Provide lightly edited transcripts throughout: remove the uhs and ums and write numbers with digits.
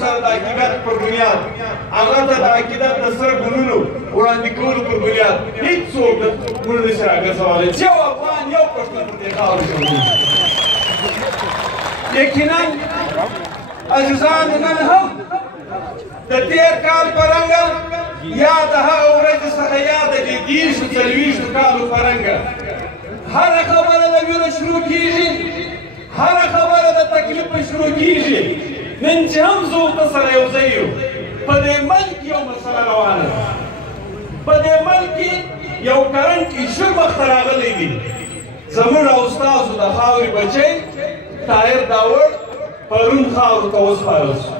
سره د عقیدت پر بنیاد هغه ته د عقیدت د سره ګلونو وړاندې کولو پر بنیاد هېڅوک موږ نشي راګرځولی چې یو افغان یو پښتون پر دې خاورې ژوندی یقینا عزیزانو نن هم د تېر کال په رنګه یا د هغه ورځې څخه یا د دې دېرشو څلوېښتو کالو په رنګه هره خبره د ویره شروع کېږي هره خبره د تکلیف شروع کېږي نن چې هم زه ورته سره یو ځای یو په دې ملک یو مسله روانه ده په دې ملک کې یو کرنټ ایشو مخته راغلی دی زموږ او ستاسو د خاورې بچی طاهر داوړ پرون خاورو ته وسپارل شو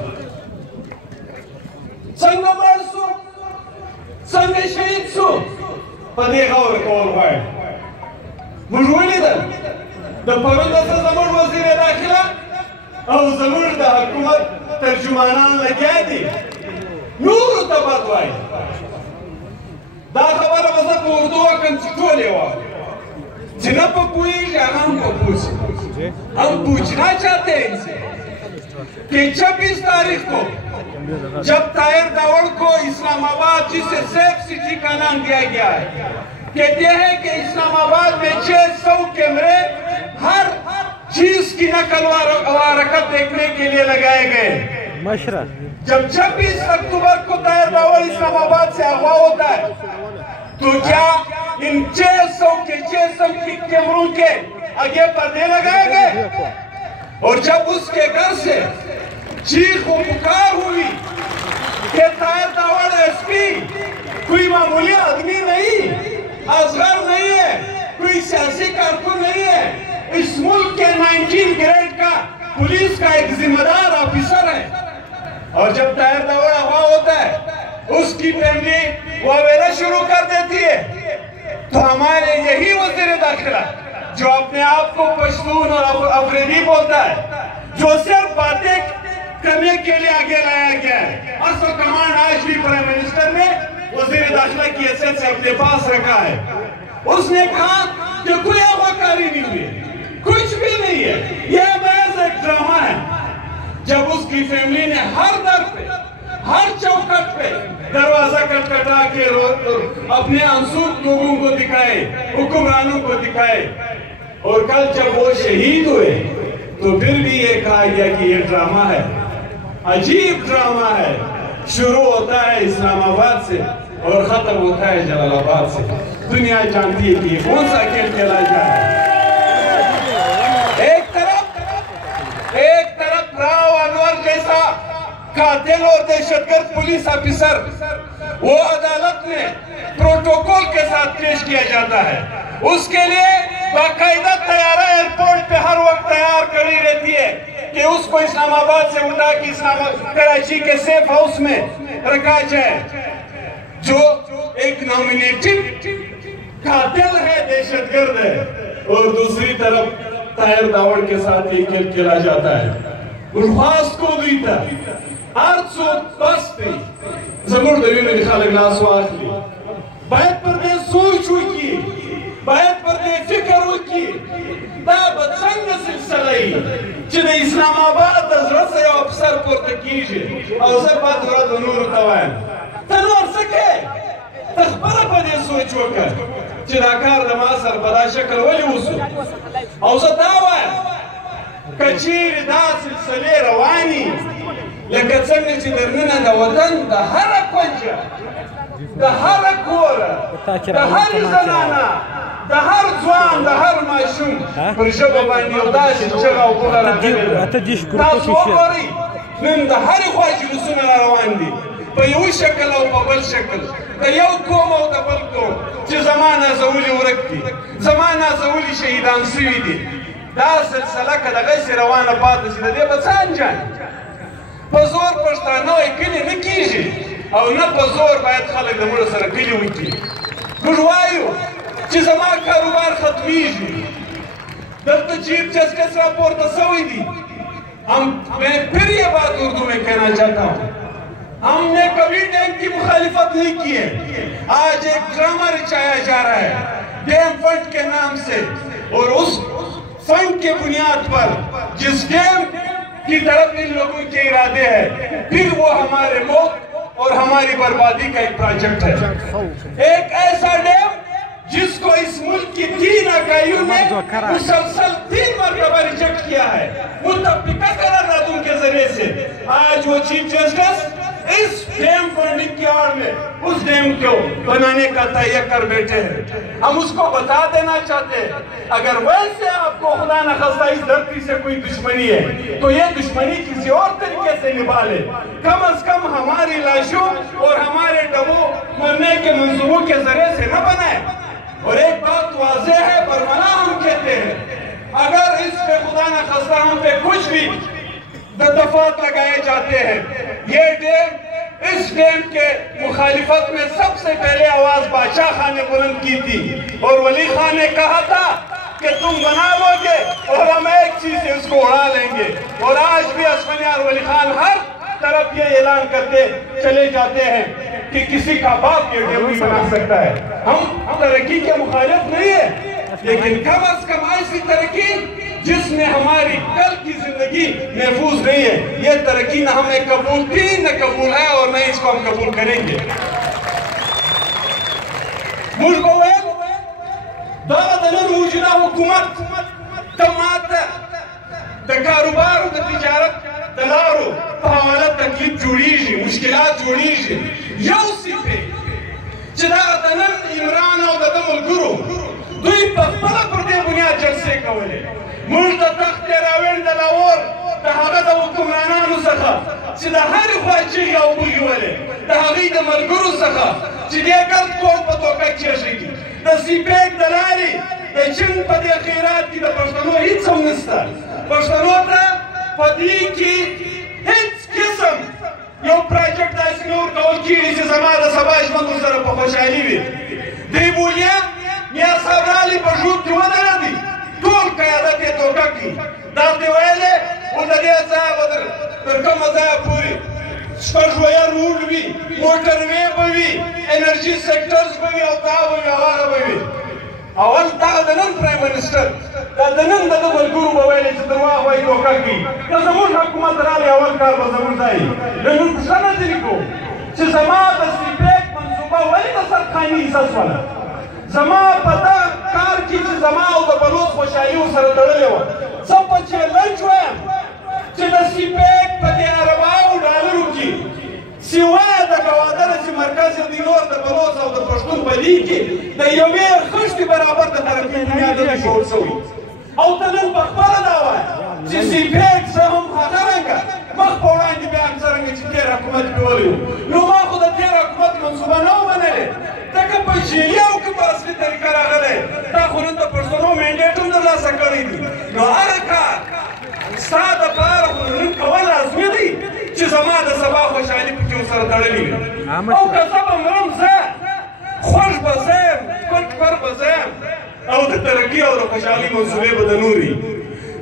څنګه مړ شو څنګه شهید شو په دې خاورې کول غواړي موږ ولیدل د پرون دسته زموږ وزیر داخله او زموږ د حکومت ترجمانان لګیا دي نورو ته بد وایي دا خبره به زه په اردو وکړم چې ټول یې واوري چې نه په پوهېږي هغه هم په پوه شي ہم پوچھنا چاہتے ہیں ان سے کہ 26 تاریخ کو جب طاہر داوڑ کو اسلام آباد جسے سیف سٹی کا نام دیا گیا ہے کہتے ہیں کہ اسلام آباد میں 600 کیمرے ہر چیز کی نقل و حرکت دیکھنے کے لیے لگائے گئے جب 26 اکتوبر کو طاہر داوڑ اسلام آباد سے اغوا ہوتا ہے تو کیا ان 600 کیمروں کے آگے پردے لگائے گئے اور جب اس کے گھر سے چیخ و پکار ہوئی کہ طاہر داوڑ ایس پی کوئی معمولی آدمی نہیں اصغر نہیں ہے کوئی سیاسی کارکن نہیں ہے اس ملک کے 19 گریڈ کا پولیس کا ایک ذمہ دار آفیسر ہے اور جب طاہر داوڑ اغوا ہوتا ہے اس کی فیملی واویلا شروع کر دیتی ہے تو ہمارے یہی وزیر داخلہ جو اپنے آپ کو پشتون اور افریدی بولتا ہے جو صرف باتیں کرنے کے لیے آگے لایا گیا ہے اصل کمانڈ آج بھی پرائم منسٹر نے وزیر داخلہ کی حیثیت سے اپنے پاس رکھا ہے اس نے کہا کہ کوئی اغواکاری نہیں ہوئی کچھ بھی نہیں ہے یہ محض ایک ڈرامہ ہے جب اس کی فیملی نے ہر در پہ ہر چوکٹ پہ دروازہ کٹکھٹا کے اپنے انصور لوگوں کو دکھائے حکمرانوں کو دکھائے اور کل جب وہ شہید ہوئے تو پھر بھی یہ کہا گیا کہ یہ ڈرامہ ہے عجیب ڈرامہ ہے شروع ہوتا ہے اسلام آباد سے اور ختم ہوتا ہے جلال آباد سے دنیا جانتی ہے کہ یہ کون سا کھیل کھیلا جا رہا ہے ایک طرف راو انور جیسا قاتل اور دہشتگرد پولیس آفیسر وہ عدالت میں پروٹوکول کے ساتھ پیش کیا جاتا ہے اس کے لیے باقاعدہ طیارہ ایئرپورٹ پہ ہر وقت تیار کری رہتی ہے کہ اس کو اسلام آباد سے اٹھا کے کراچی کے سیف ہاؤس میں رکھا جائے جو ایک نامینیٹڈ قاتل ہے دہشتگرد ہے اور دوسری طرف طاہر داوڑ کے ساتھ یہ کھیل کھیلا جاتا ہے الفاظ کو دیتا ارسو بستی زمور دویونو دی خالق ناسو آخلی باید پر دے سوچ ہوئی باید پر دے فکر ہوئی دا بچنگ سلسلہی چی دا اسلام آباد از رسے و افسر پورتا کیجئے او سر بات رد و نور توائن تنور سکے تخبر پر دے سوچ ہوکر چی دا کار دا ماسر بدا شکل ولی وسو او سر داوائن کچیر دا سلسلے روانی لکه څنګه چې درننه د وطن د هره کونجه د هره کوره د هرې زنانه د هر ځوان د هر ماشوم پر ژبه باندې یو داسې چغه او بوله راغلې ده تاسو وګورئ نن د هرې خوا جلوسونه را روان دي په یو شکل او په بل شکل د یو قوم او د بل قوم چې زما نازولي ورک دي زما نازولي شهیدان سوي دي دا سلسله که دغسې روانه پاتې شي د دې به څه انجام په زور پښتانه کلي نه کېږي او نه په زور باید خلک د مړو سره کلي وکړي موږ وایو چې زما کاروبار ختمیږي دلته چیف جسٹس راپورته سوی دی میں پھر یہ بات اردو میں کہنا چاہتا ہوں ہم نے کبھی ڈیم کی مخالفت نہیں کی ہے آج ایک ڈرامہ رچایا جا رہا ہے ڈیم فنڈ کے نام سے اور اس فنڈ کے بنیاد پر جس ڈیم की तरफ इन लोगों के इरादे हैं, फिर वो हमारे मौत और हमारी बर्बादी का एक प्रोजेक्ट है। एक ऐसा डैम जिसको इस मुल्क की 3 इकाइयों ने मुसलसल 3 मरतबा रिजेक्ट किया है मुत्तफिका करारदादों के जरिए से। आज वो चीफ जस्टिस इस डैम फंडिंग की आड़ में उस डैम को बनाने का तय कर बैठे हैं। हम उसको बता देना चाहते हैं, अगर वैसे आपको खुदा न खास्ता इस धरती से कोई दुश्मनी है तो ये दुश्मनी किसी और तरीके से निभा ले। कम से कम हमारी लाशों और हमारे डबों मरने के मंसूबों के जरिए से न बनाए। और एक बात वाज़ेह है, बरमना हम कहते हैं, अगर इस पे खुदा न खास्ता हम पे कुछ भी दफात लगाए जाते हैं, ये डैम इस डैम के मुखालिफत में सबसे पहले आवाज बादशाह खान ने बुलंद की थी और वली खान ने कहा था कि तुम बना लोगे और हम एक चीज से उसको उड़ा लेंगे। और आज भी असफानी और वली खान हर तरफ ये ऐलान करते चले जाते हैं कि किसी का बाप ये डैम नहीं बना सकता है। हम तरक्की के मुखालिफ नहीं है, लेकिन कम अज कम ऐसी तरक्की जिसमें हमारी कल की जिंदगी महफूज नहीं है, ये तरक्की न हमें कबूल थी न कबूल है और न इसको हम कबूल करेंगे। मौजूदा हुकूमत कारोबार तिजारत दलारो हवाला तकलीफ जोड़ी मुश्किलात जोड़ी इमरान और गुरु दुई पखपला पर दे बुनियाद जलसे कवले मुल्क तख्त रावेन दलावर तहागत हुक्मरानानु सखा सिदा हर ख्वाची या उबुगी वले तहागीद मलगुरु सखा चिदे कर कोल पतो का चेशगी नसीबेक दलाली चिंग पदे खैरात की पश्तनो हित समनस्ता पश्तनो ता पदी की हित किस्म यो प्रोजेक्ट आइसनूर कौल की इसे समाज सबाश मंदु सर पखोशाली भी देबुलिया मिया साबराली पशुत जुवाना दी तोल कयादत ये तोका की दाते वाले उनके साहब तर कम मजा पूरी स्पर्शवाया रूट भी मोटरवे भी एनर्जी सेक्टर्स भी औताव भी आवाज भी अवल तादनन प्राइम मिनिस्टर तादनन दद बलगुरु बवाले चतरवा वाई तोका की तो जमून हुकूमत राले अवल कार बजमून दाई लेकिन सना दिनको से समाज सिपेक मंसूबा वली नसर खानी हिसाब वाला जमा पता कार की जमा और बलोच खुशाई सर तड़ले हो सब बच्चे लंच हुए चिदसीपेक पते अरबाओ डॉलर की सिवाय द गवादर से मरकज दिनोर द बलोच और द पश्तून बली की द यमे खुश बराबर द तरक्की दुनिया द शोर सोई और तनन बखबर दावा चिदसीपेक से हम हाकरंगा मखपोड़ा की बयान सरंगे चिकेर हुकूमत बोलियो नो मा खुद तेरा हुकूमत मंसूबा न बने तक पछिया के पास भी तरीका रखले ता खुन तो पर्सनो मैंडेट उन ला सकड़ी थी नो आरका साद पार खुन कवल आजमी ची समाज सबा खुशाली क्यों सर तड़ली औ कसब मरम से खुश बसेम कुछ पर बसेम औ तरक्की और खुशाली मंसूबे बदनूरी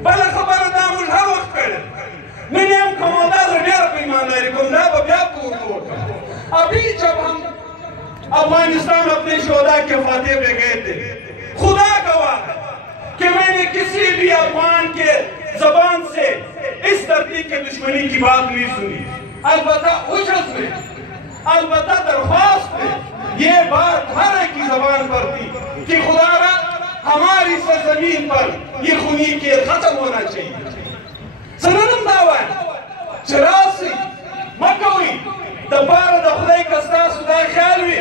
बल खबर दा मुझ हर वक्त करे मैंने हम कमादा रेडियर पे ईमानदारी को ना बब्या को अभी जब हम अफगानिस्तान अपने शोधा के फाते पे गए थे, खुदा गवाह कि मैंने किसी भी अफगान के जबान से इस धरती के दुश्मनी की बात नहीं सुनी। अलबत्ता उजरत में, अलबत्ता दरख्वास्त में ये बात हर एक की जबान पर थी कि खुदा हमारी सरजमीन पर ये खूनी के खत्म होना चाहिए। सनम दावा चरासी मकवी दबार दखले कस्ता सुदा ख्याल भी